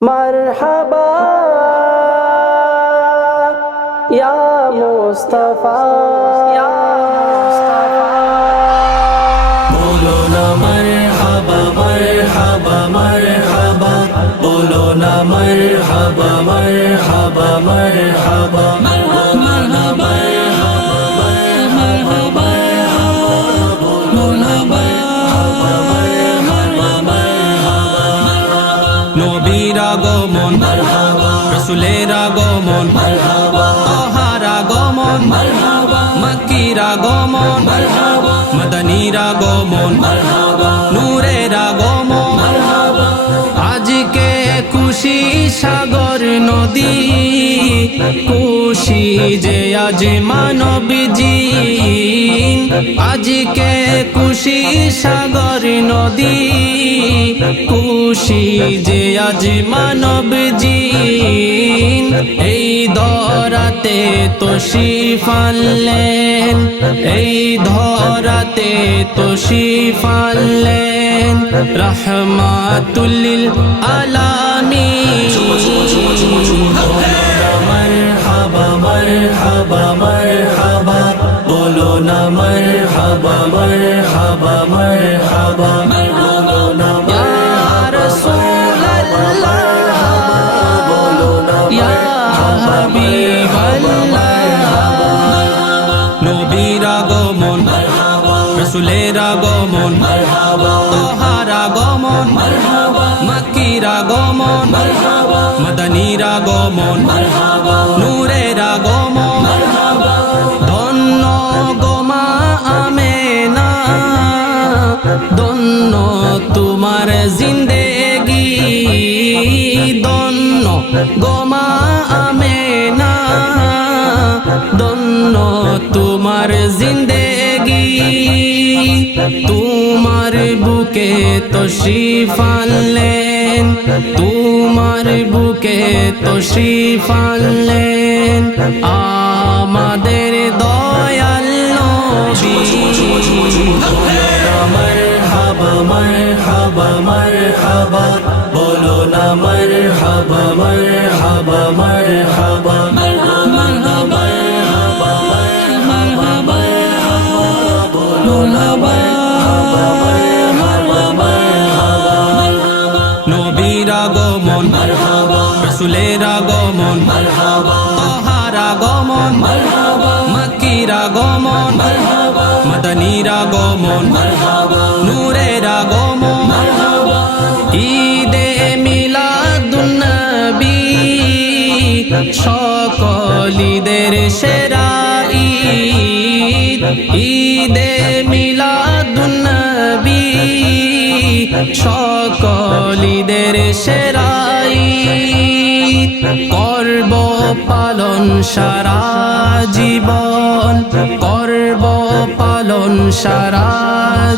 মারহাবা ইয়া মুস্তাফা बोलो ना मरहबा मरहबा मरहबा बोलो ना मरहबा मरहबा मरहबा मरहबा নবীর আগমন মারহাবা রাসূলের আগমন মারহাবা তাহার আগমন মারহাবা মক্কির আগমন মারহাবা মদনীর আগমন মারহাবা নূরের আগমন মারহাবা আজকে খুশি সাগর নদী খুশি যে আজ মানব জিন আজকে খুশি সাগর নদী খুশি যে আজ মানব জিন এই ধরাতে তশরিফ আনলেন এই ধরাতে তশরিফ আনলেন রাহমাতুল লিল আলামিন মারহাবা মারহাবা মারহাবা বলো না মারহাবা মারহাবা মারহাবা বলো না নবীর আগমন রাসূলের আগমন তাহার আগমন মক্কির আগমন মদনীর আগমন নূরের আগমন ধন্য গো মা আমেনা ধন্য তোমার জিন্দেগি ধন্য গো মা আমেনা ধন্য তোমার জিন্দেগি তোমার বুকে তশরিফ আনলেন তোমার বুকে তশরিফ আনলেন আমাদের দয়াল নবী মারহাবা মারহাবা মারহাবা বলো না মারহাবা মারহাবা মারহাবা নবীর আগমন রাসূলের আগমন তাহার আগমন মক্কির আগমন মদনীর আগমন নূরের আগমন ঈদে মিলাদুন নবী সকল ঈদের সেরা ঈদ ঈদে মিলাদুন নবী সকল ঈদের সেরা ঈদ করব পালন সারা জীবন করব পালন সারা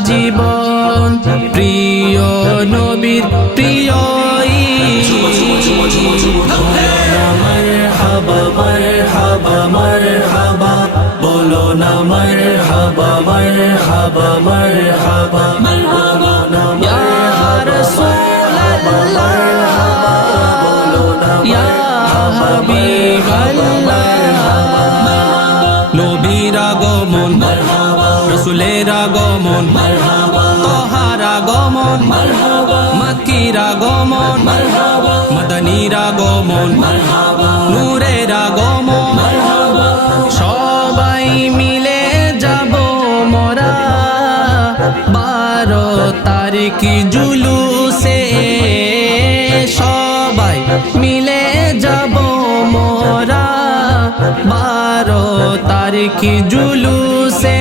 জীবন প্রিয় নবীর প্রিয় ঈদ মারহাবা মারহাবা মারহাবা বলো না মারহাবা মারহাবা মারহাবা ইয়া রাসূলুল্লাহ ইয়া হাবিবাল্লাহ নবীর আগমন রাসূলের আগমন তাহার আগমন মক্কির আগমন মদনীর আগমন নূরের আগমন সবাই মিলে যাব মোরা 12 তারিখ জুলুসে সবাই মিলে যাব মোরা 12 তারিখ জুলুসে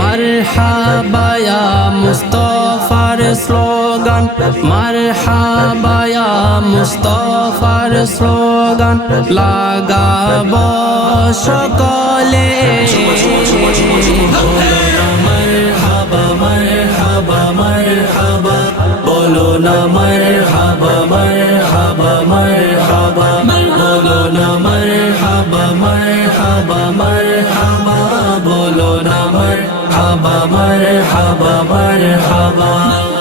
মারহাবা ইয়া মুস্তাফার স্লোগান মারহাবা ইয়া মুস্তাফার স্লোগান লাগাব সকলে মারহাবা মারহাবা মারহাবা বলো না মারহাবা মারহাবা মারহাবা বলো না মারহাবা মারহাবা মারহাবা বলো না মারহাবা মারহাবা মারহাবা